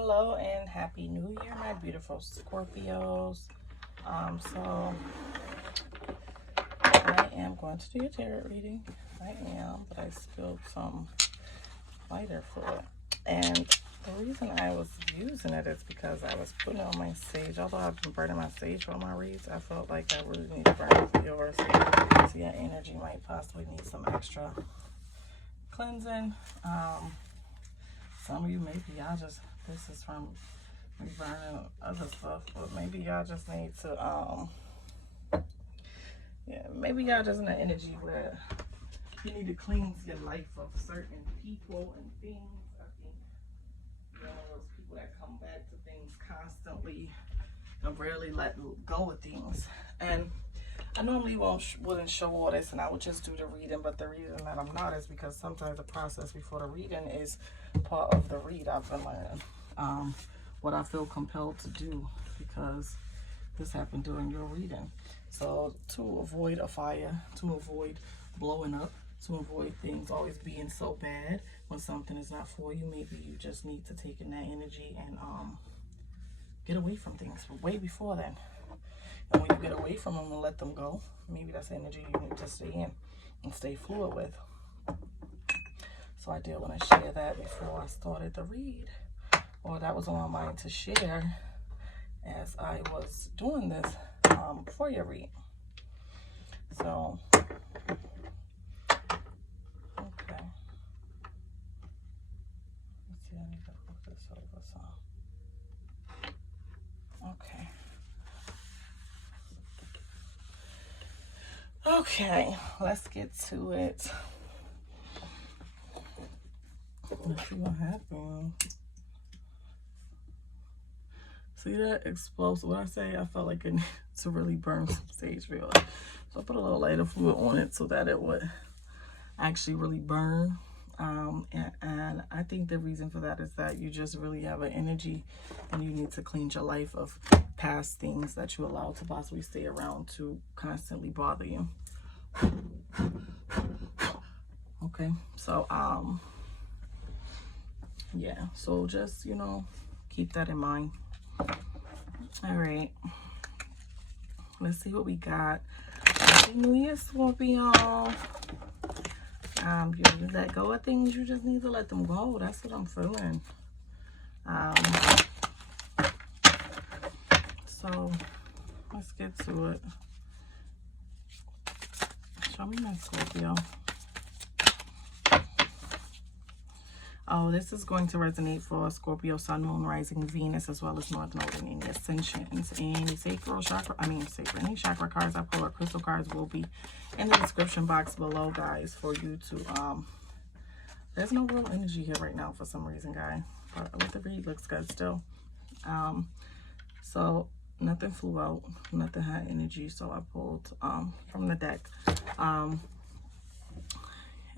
Hello and happy new year, my beautiful Scorpios. So I am going to do a tarot reading. I am, but I spilled some lighter fluid. And the reason I was using it is because I was putting on my sage. Although I've been burning my sage for my reads, I felt like I really need to burn yours. So your energy might possibly need some extra cleansing. Some of you, maybe y'all just, this is from me burning other stuff, but maybe y'all just need to, yeah, maybe y'all just in the energy where you need to cleanse your life of certain people and things. I think you're one of those people that come back to things constantly and rarely let go of things. And I normally wouldn't show all this, and I would just do the reading, but the reason that I'm not is because sometimes the process before the reading is part of the read. I've been learning what I feel compelled to do because this happened during your reading. So to avoid a fire, to avoid blowing up, to avoid things always being so bad when something is not for you, maybe you just need to take in that energy and get away from things way before then. And when you get away from them and let them go, maybe that's energy you need to stay in and stay fluid with. So I did want to share that before I started the read, or that was on my mind to share as I was doing this for your read. So, okay. Let's see, I need to move this over some. Okay. Okay, let's get to it. Let's see what happened. See that explosive? What I say, I felt like it needed to really burn some sage real. So I put a little lighter fluid on it so that it would actually really burn. And I think the reason for that is that you just really have an energy and you need to cleanse your life of past things that you allow to possibly stay around to constantly bother you. Okay, so yeah, so just, you know, keep that in mind. All right, let's see what we got. Happy New Year, Scorpio. You let go of things, you just need to let them go. That's what I'm feeling. So let's get to it. Show me my Scorpio. Oh, this is going to resonate for Scorpio, Sun, Moon, Rising, Venus, as well as North Node and any ascensions. Any sacral chakra, any chakra cards I pull or crystal cards will be in the description box below, guys, for you to, there's no real energy here right now for some reason, guys. But with the read, looks good still. So nothing flew out, nothing had energy, so I pulled from the deck. At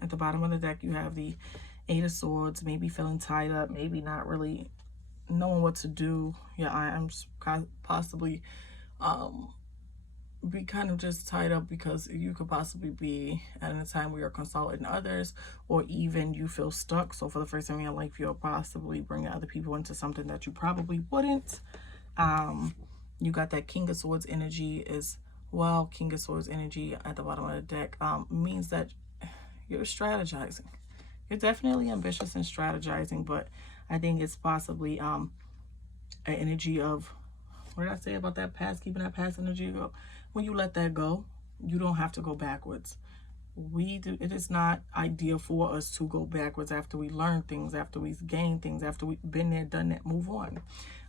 the bottom of the deck, you have the Eight of Swords, maybe feeling tied up, maybe not really knowing what to do. Yeah, I'm possibly be kind of just tied up because you could possibly be at a time where you're consulting others, or even you feel stuck. So for the first time in your life, you're possibly bringing other people into something that you probably wouldn't. You got that King of Swords energy as well. King of Swords energy at the bottom of the deck means that you're strategizing. You're definitely ambitious and strategizing, but I think it's possibly an energy of, what did I say about that past, keeping that past energy go? When you let that go, you don't have to go backwards. It is not ideal for us to go backwards after we learn things, after we've gained things, after we've been there, done that, move on.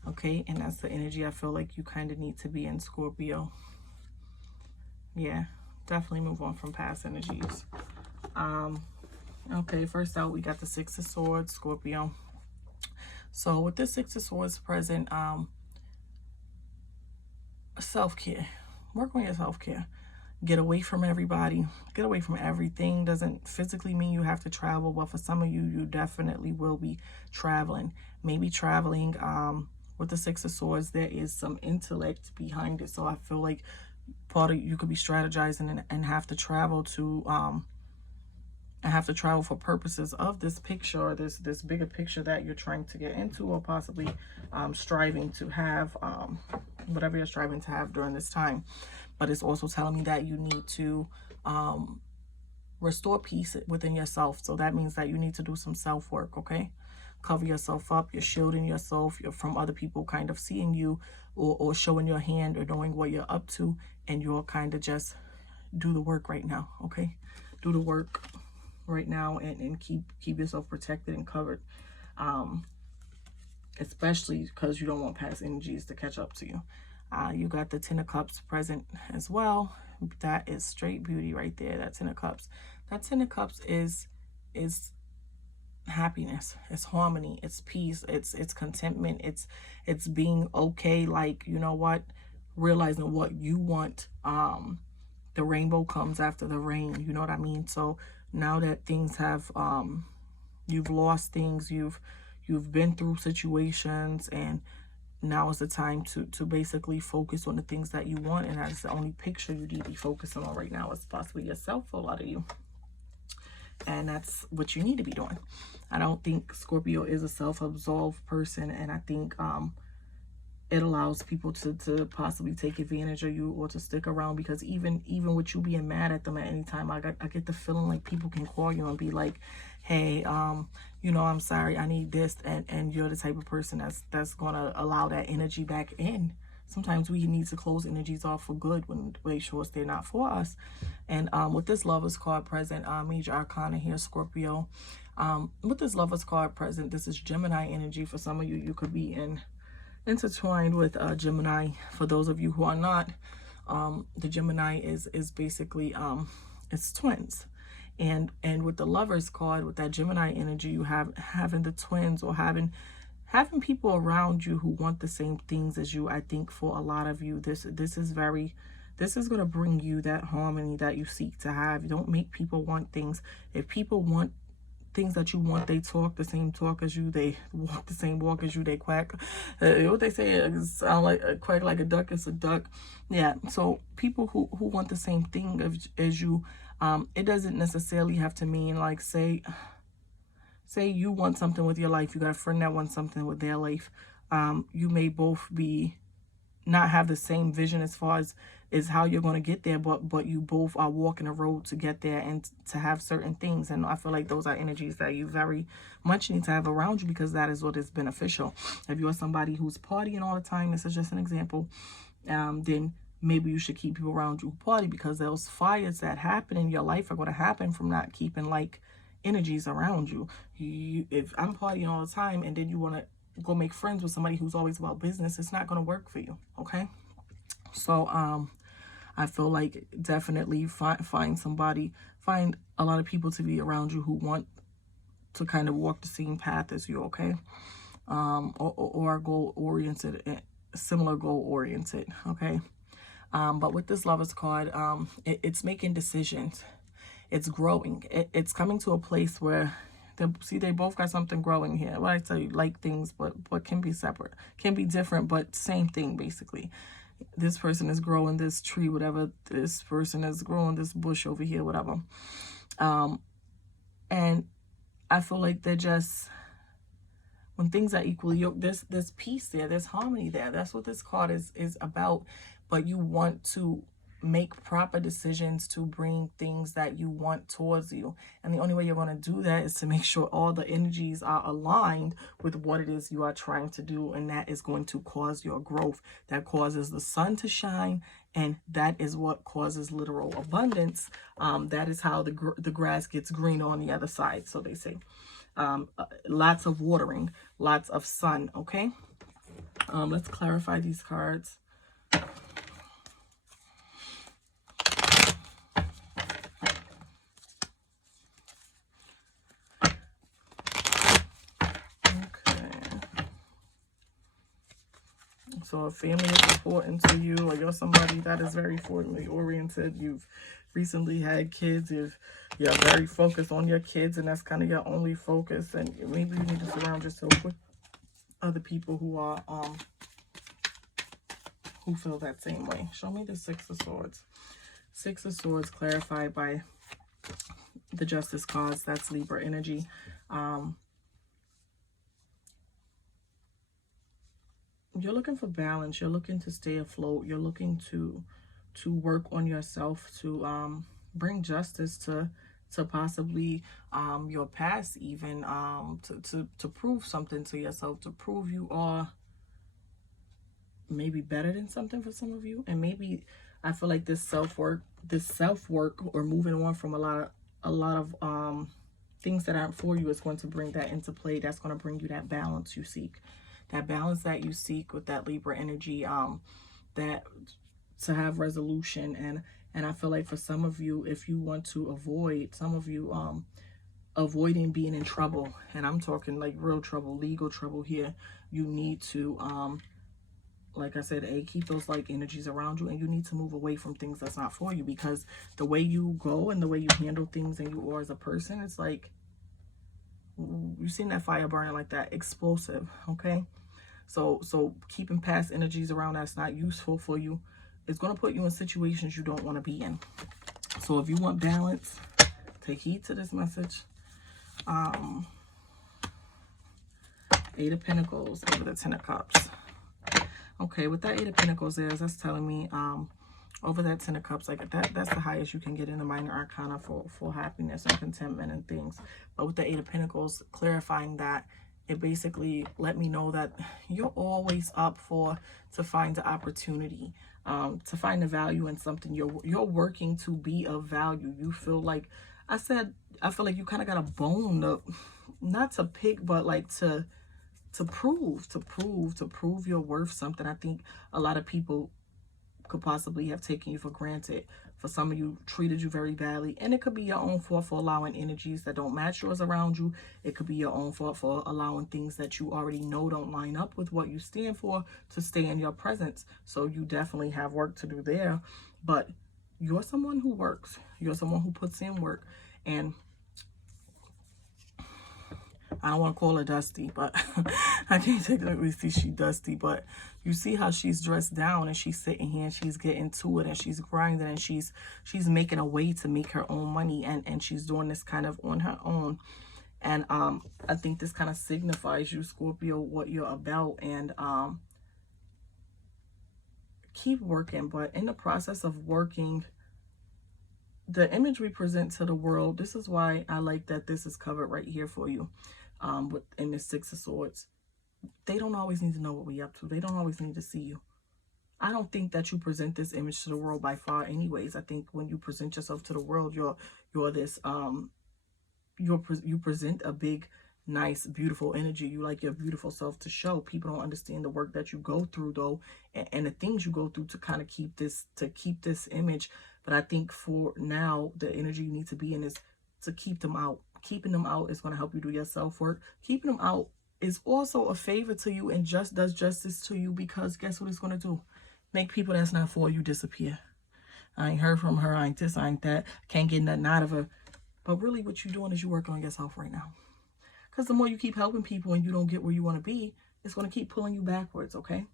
Okay, and that's the energy I feel like you kind of need to be in, Scorpio. Yeah, definitely move on from past energies. Okay, first out, we got the Six of Swords, Scorpio. So with the Six of Swords present, self-care. Work on your self-care. Get away from everybody. Get away from everything. Doesn't physically mean you have to travel, but for some of you, you definitely will be traveling. Maybe traveling with the Six of Swords, there is some intellect behind it. So I feel like part of you could be strategizing and have to travel to have to travel for purposes of this picture, or this bigger picture that you're trying to get into, or possibly striving to have, whatever you're striving to have during this time. But it's also telling me that you need to restore peace within yourself. So that means that you need to do some self-work, okay? Cover yourself up. You're shielding yourself. You're from other people kind of seeing you, or showing your hand, or knowing what you're up to, and you'll kind of just do the work right now, okay? Do the work right now, and keep yourself protected and covered, especially because you don't want past energies to catch up to you. You got the Ten of Cups present as well. That is straight beauty right there. That Ten of Cups. That Ten of Cups is happiness. It's harmony. It's peace. It's contentment. It's being okay. Like, you know what? Realizing what you want. The rainbow comes after the rain. You know what I mean? So now that things have, you've lost things, you've been through situations, and now is the time to basically focus on the things that you want. And that's the only picture you need to be focusing on right now, is possibly yourself for a lot of you. And that's what you need to be doing. I don't think Scorpio is a self-absorbed person, and I think it allows people to possibly take advantage of you, or to stick around, because even with you being mad at them at any time, I get the feeling like people can call you and be like, hey, you know, I'm sorry, I need this, and you're the type of person that's gonna allow that energy back in. Sometimes we need to close energies off for good when we sure they're not for us. And with this Lovers card present, major arcana here, Scorpio. With this Lovers card present, this is Gemini energy. For some of you, you could be intertwined with Gemini. For those of you who are not, the Gemini is basically it's twins. And with the Lovers card, with that Gemini energy, you having the twins, or having people around you who want the same things as you. I think for a lot of you, this is going to bring you that harmony that you seek to have. You don't make people want things. If people want things that you want, they talk the same talk as you, they walk the same walk as you, they quack. What they say, sound like a quack like a duck, it's a duck. Yeah, so people who want the same thing as you, it doesn't necessarily have to mean like, say you want something with your life, you got a friend that wants something with their life. You may both not have the same vision as far as how you're going to get there, but you both are walking a road to get there and to have certain things. And I feel like those are energies that you very much need to have around you, because that is what is beneficial. If you're somebody who's partying all the time, this is just an example, then maybe you should keep people around you who party, because those fires that happen in your life are going to happen from not keeping like energies around you. If I'm partying all the time and then you want to go make friends with somebody who's always about business, it's not going to work for you, okay? So I feel like definitely find a lot of people to be around you who want to kind of walk the same path as you, okay? Or goal oriented, similar goal oriented, okay? But with this Lovers card, it's making decisions. It's growing. It's coming to a place where they both got something growing here. What I tell you, like things, but can be separate, can be different, but same thing basically. This person is growing this tree, whatever. This person is growing this bush over here, whatever. And I feel like they're just, when things are equally yoked, there's peace there, there's harmony there. That's what this card is about. But you want to make proper decisions to bring things that you want towards you. And the only way you're going to do that is to make sure all the energies are aligned with what it is you are trying to do. And that is going to cause your growth. That causes the sun to shine. And that is what causes literal abundance. That is how the grass gets greener on the other side, so they say. Lots of watering, lots of sun, okay? Let's clarify these cards. So if family is important to you, or you're somebody that is very family oriented, you've recently had kids, if you're very focused on your kids and that's kind of your only focus, and maybe you need to surround yourself with other people who are who feel that same way. Show me the Six of Swords. Six of Swords clarified by the Justice cards, that's Libra energy. You're looking for balance. You're looking to stay afloat. You're looking to work on yourself, to bring justice to possibly your past, even to prove something to yourself, to prove you are maybe better than something for some of you. And maybe I feel like this self-work or moving on from a lot of things that aren't for you is going to bring that into play. That's going to bring you that balance you seek. That balance that you seek with that Libra energy, that to have resolution. And I feel like for some of you, if you want to avoid, some of you avoiding being in trouble, and I'm talking like real trouble, legal trouble here, you need to like I said, keep those like energies around you, and you need to move away from things that's not for you, because the way you go and the way you handle things and you are as a person, it's like you've seen that fire burning, like that, explosive. Okay, so keeping past energies around that's not useful for you is going to put you in situations you don't want to be in. So if you want balance, take heed to this message. 8 of Pentacles over the 10 of Cups. Okay, with that 8 of Pentacles that's telling me over that 10 of Cups, like that's the highest you can get in the minor arcana for happiness and contentment and things. But with the 8 of Pentacles, clarifying that, it basically let me know that you're always up to find the opportunity, to find the value in something. You're working to be of value. You feel like, I feel like you kind of got a bone not to pick, but like to prove you're worth something. I think a lot of people could possibly have taken you for granted. For some of you, treated you very badly, and it could be your own fault for allowing energies that don't match yours around you. It could be your own fault for allowing things that you already know don't line up with what you stand for to stay in your presence. So you definitely have work to do there, but you're someone who works. You're someone who puts in work. And I don't want to call her dusty, but I can't technically see she dusty, but you see how she's dressed down and she's sitting here and she's getting to it and she's grinding and she's making a way to make her own money, and she's doing this kind of on her own. And I think this kind of signifies you, Scorpio, what you're about. And keep working, but in the process of working, the image we present to the world, this is why I like that this is covered right here for you. In the 6 of Swords, they don't always need to know what we're up to. They don't always need to see you. I don't think that you present this image to the world by far anyways. I think when you present yourself to the world, you're this you present a big, nice, beautiful energy. You like your beautiful self to show. People don't understand the work that you go through though, and the things you go through to kind of keep this image. But I think for now, the energy you need to be in is to keep them out. Keeping them out is going to help you do your self-work. Keeping them out is also a favor to you and just does justice to you, because guess what it's going to do? Make people that's not for you disappear. I ain't heard from her. I ain't this, I ain't that. Can't get nothing out of her. But really what you're doing is you're working on yourself right now. Because the more you keep helping people and you don't get where you want to be, it's going to keep pulling you backwards, okay?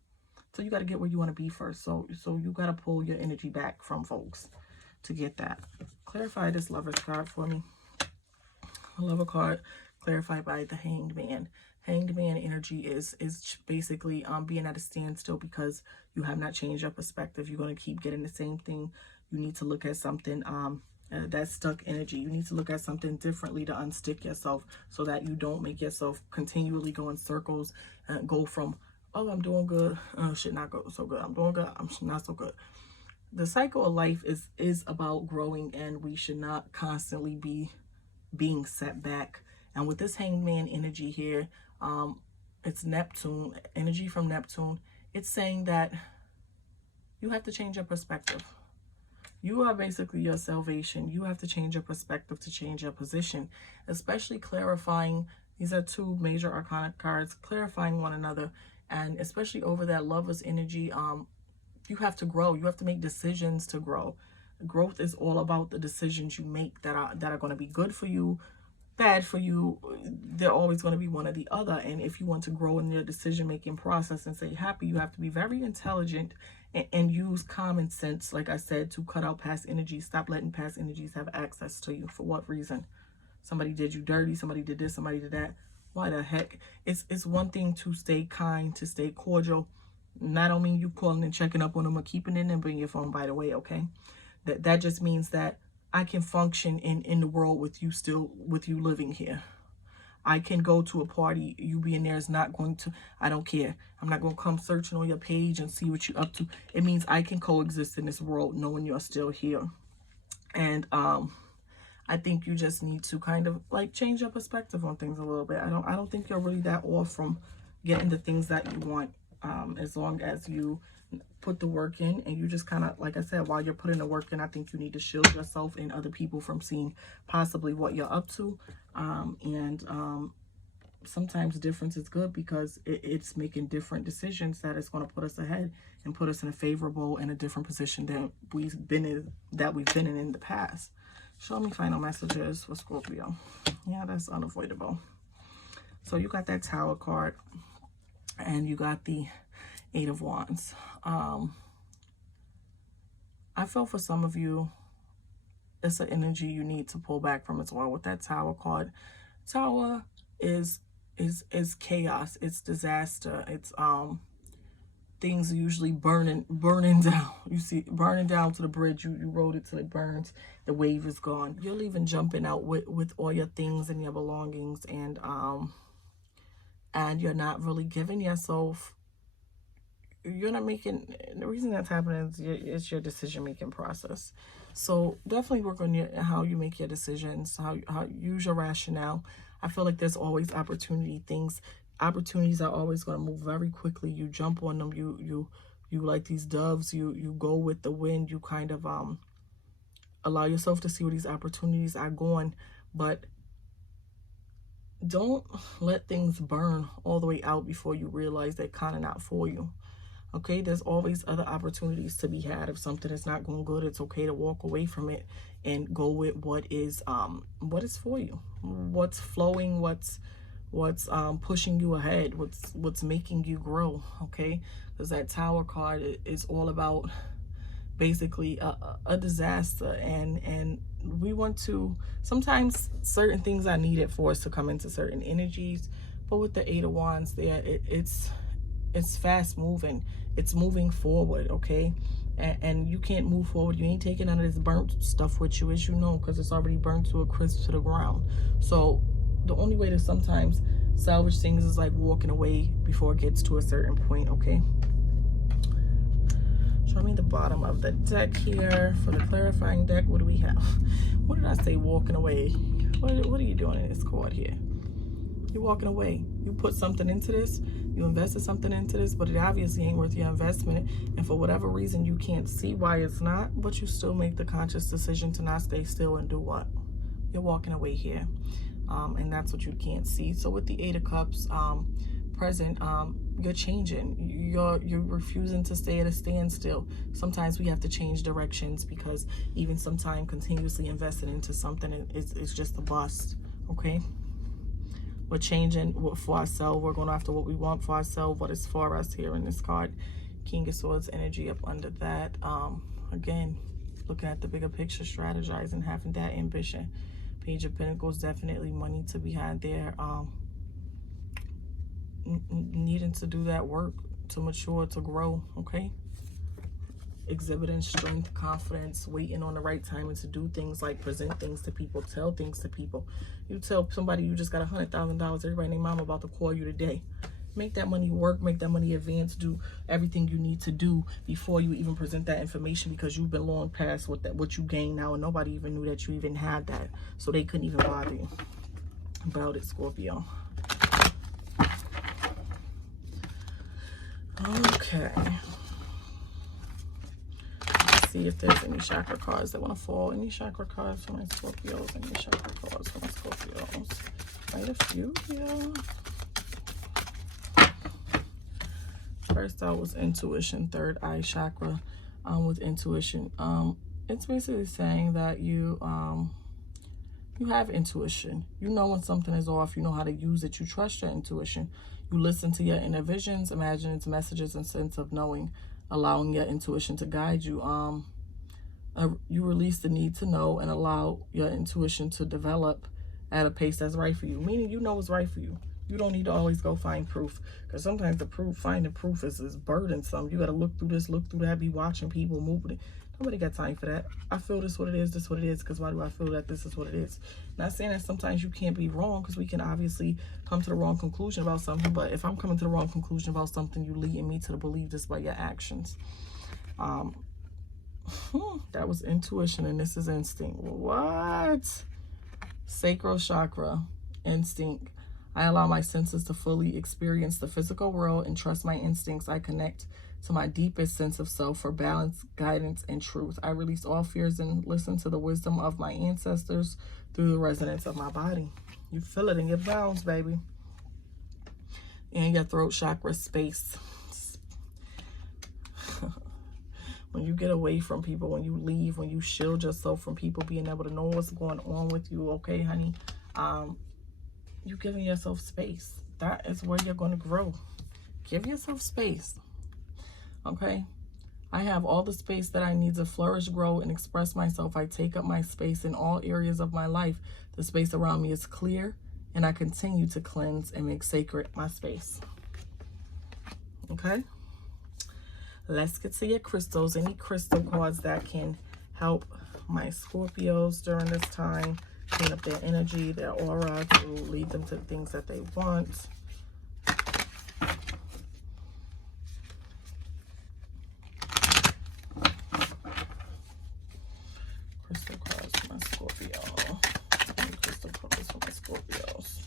So you got to get where you want to be first. So you got to pull your energy back from folks to get that. Clarify this Lover's card for me. A Lover card clarified by the Hanged Man. Hanged Man energy is basically being at a standstill because you have not changed your perspective. You're going to keep getting the same thing. You need to look at something that stuck energy. You need to look at something differently to unstick yourself so that you don't make yourself continually go in circles and go from, oh, I'm doing good, oh, shit not go so good, I'm doing good, I'm not so good. The cycle of life is about growing, and we should not constantly be being set back. And with this Hanged Man energy here, it's Neptune, energy from Neptune. It's saying that you have to change your perspective. You are basically your salvation. You have to change your perspective to change your position, especially clarifying. These are 2 major arcana cards, clarifying one another, and especially over that Lover's energy, you have to grow. You have to make decisions to grow. Growth is all about the decisions you make that are going to be good for you, bad for you. They're always going to be one or the other. And if you want to grow in your decision-making process and stay happy, you have to be very intelligent and use common sense, like I said, to cut out past energies. Stop letting past energies have access to you. For what reason? Somebody did you dirty, somebody did this, somebody did that. Why the heck? It's one thing to stay kind, to stay cordial. Not only you calling and checking up on them or keeping in and bring your phone, by the way, okay? That just means that I can function in the world with you still, with you living here. I can go to a party, you being there is not going to, I don't care. I'm not going to come searching on your page and see what you're up to. It means I can coexist in this world knowing you're still here. And I think you just need to kind of like change your perspective on things a little bit. I don't think you're really that off from getting the things that you want, as long as you put the work in, and you just kind of, like I said, while you're putting the work in, I think you need to shield yourself and other people from seeing possibly what you're up to. Sometimes difference is good, because it's making different decisions that is going to put us ahead and put us in a favorable and a different position than we've been in the past. Show me final messages for Scorpio. Yeah, that's unavoidable. So you got that Tower card, and you got the Eight of Wands. I feel for some of you, it's an energy you need to pull back from as well with that Tower card. Tower is chaos, it's disaster, it's things usually burning down. You see, burning down to the bridge. You rode it till it burns. The wave is gone. You're leaving, jumping out with all your things and your belongings, and you're not really giving yourself. You're not making. The reason that's happening is it's your decision-making process. So definitely work on how you make your decisions, how you use your rationale. I feel like there's always opportunities are always going to move very quickly. You jump on them. You like these doves. You go with the wind. You kind of allow yourself to see where these opportunities are going, but don't let things burn all the way out before you realize they're kind of not for you. Okay, there's always other opportunities to be had. If something is not going good, it's okay to walk away from it and go with what is for you, what's flowing, what's pushing you ahead, what's making you grow. Okay, because that Tower card is all about basically a disaster, and we want to, sometimes certain things are needed for us to come into certain energies, but with the Eight of Wands there, it's fast moving, it's moving forward. Okay, and you can't move forward, you ain't taking none of this burnt stuff with you, as you know, because it's already burnt to a crisp to the ground. So the only way to sometimes salvage things is like walking away before it gets to a certain point. Okay, show me the bottom of the deck here for the clarifying deck. What do we have? What did I say? Walking away. What are you doing in this card here? You're walking away. You put something into this, you invested something into this, but it obviously ain't worth your investment, and for whatever reason you can't see why it's not, but you still make the conscious decision to not stay still and do what? You're walking away here, and that's what you can't see. So with the Eight of Cups present, you're changing. You're refusing to stay at a standstill. Sometimes we have to change directions, because even sometimes continuously investing into something is just a bust. Okay, we're changing for ourselves. We're going after what we want for ourselves, what is for us here in this card. King of Swords energy up under that. Again, looking at the bigger picture, strategizing, having that ambition. Page of Pentacles, definitely money to be had there. Needing to do that work to mature, to grow. Okay, exhibiting strength, confidence, waiting on the right time, and to do things like present things to people, tell things to people. You tell somebody you just got $100,000, everybody and their mom about to call you today. Make that money work, make that money advance, do everything you need to do before you even present that information, because you've been long past what you gain now, and nobody even knew that you even had that, so they couldn't even bother you about it, Scorpio. Okay, let's see if there's any chakra cards that want to fall. Any chakra cards for my Scorpios? Any chakra cards for my Scorpios? Quite a few here. First out was intuition, third eye chakra. With intuition, it's basically saying that you You have intuition. You know when something is off. You know how to use it. You trust your intuition. You listen to your inner visions, imagine its messages, and sense of knowing, allowing your intuition to guide you. You release the need to know and allow your intuition to develop at a pace that's right for you. Meaning you know what's right for you. You don't need to always go find proof. Because sometimes finding proof is burdensome. You got to look through this, look through that, be watching people moving. Nobody got time for that. I feel this what it is, this what it is, because why do I feel that this is what it is? Not saying that sometimes you can't be wrong, because we can obviously come to the wrong conclusion about something, but if I'm coming to the wrong conclusion about something, you leading me to believe this by your actions. That was intuition, and this is instinct. What? Sacral chakra, instinct. I allow my senses to fully experience the physical world and trust my instincts. I connect to my deepest sense of self for balance, guidance, and truth. I release all fears and listen to the wisdom of my ancestors through the resonance of my body. You feel it in your bones, baby. And your throat chakra space. When you get away from people, when you leave, when you shield yourself from people being able to know what's going on with you, okay, honey? You're giving yourself space. That is where you're going to grow. Give yourself space. Okay? I have all the space that I need to flourish, grow, and express myself. I take up my space in all areas of my life. The space around me is clear, and I continue to cleanse and make sacred my space. Okay? Let's get to your crystals. Any crystal cards that can help my Scorpios during this time. Clean up their energy, their aura, to lead them to the things that they want. Crystal cards for my Scorpio. Crystal cards for my Scorpios.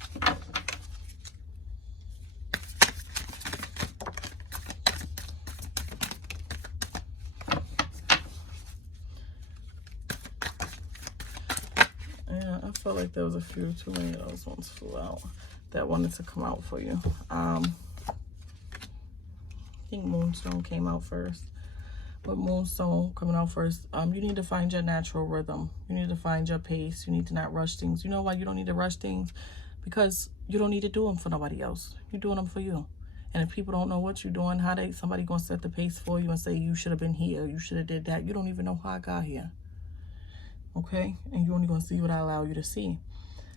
Yeah, I felt like there was too many of those ones flew out that wanted to come out for you. I think moonstone came out first. With moonstone coming out first, you need to find your natural rhythm. You need to find your pace. You need to not rush things. You know why you don't need to rush things? Because you don't need to do them for nobody else. You're doing them for you. And if people don't know what you're doing, somebody gonna set the pace for you and say you should have been here, you should have did that. You don't even know how I got here. Okay? And you're only gonna see what I allow you to see.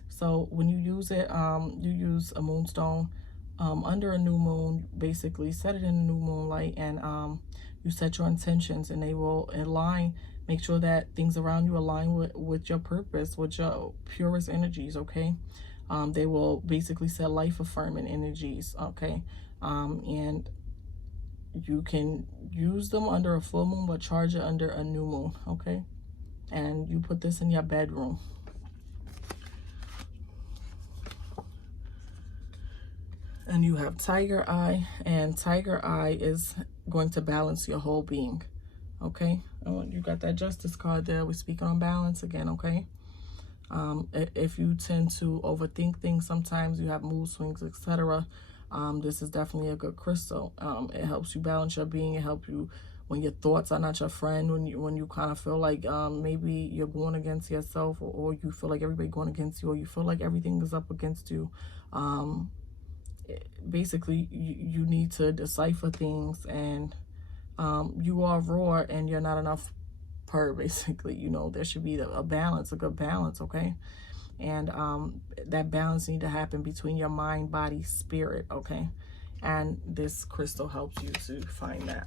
So when you use it, you use a moonstone under a new moon. Basically set it in a new moonlight, and you set your intentions, and they will align. Make sure that things around you align with your purpose, with your purest energies. Okay? They will basically set life affirming energies. Okay? And you can use them under a full moon, but charge it under a new moon. Okay? And you put this in your bedroom. And you have tiger eye, and tiger eye is going to balance your whole being. Okay? Oh, you got that justice card there. We're speaking on balance again. Okay? If you tend to overthink things, sometimes you have mood swings, etc. This is definitely a good crystal. It helps you balance your being. It helps you when your thoughts are not your friend, when you kind of feel like maybe you're going against yourself, or you feel like everybody going against you, or you feel like everything is up against you. Basically, you need to decipher things, and you are raw and you're not enough per, basically. You know, there should be a balance, a good balance. Okay? And that balance need to happen between your mind, body, spirit. Okay? And this crystal helps you to find that.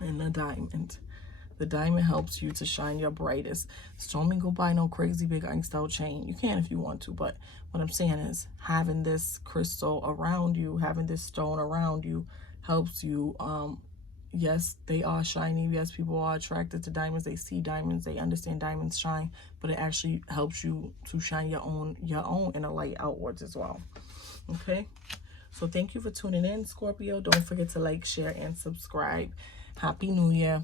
And the diamond helps you to shine your brightest. So don't go buy no crazy big iced out chain. You can if you want to, but what I'm saying is having this crystal around you, having this stone around you, helps you. Yes, they are shiny. Yes, people are attracted to diamonds. They see diamonds. They understand diamonds shine, but it actually helps you to shine your own inner light outwards as well. Okay? So thank you for tuning in, Scorpio. Don't forget to like, share, and subscribe. Happy New Year.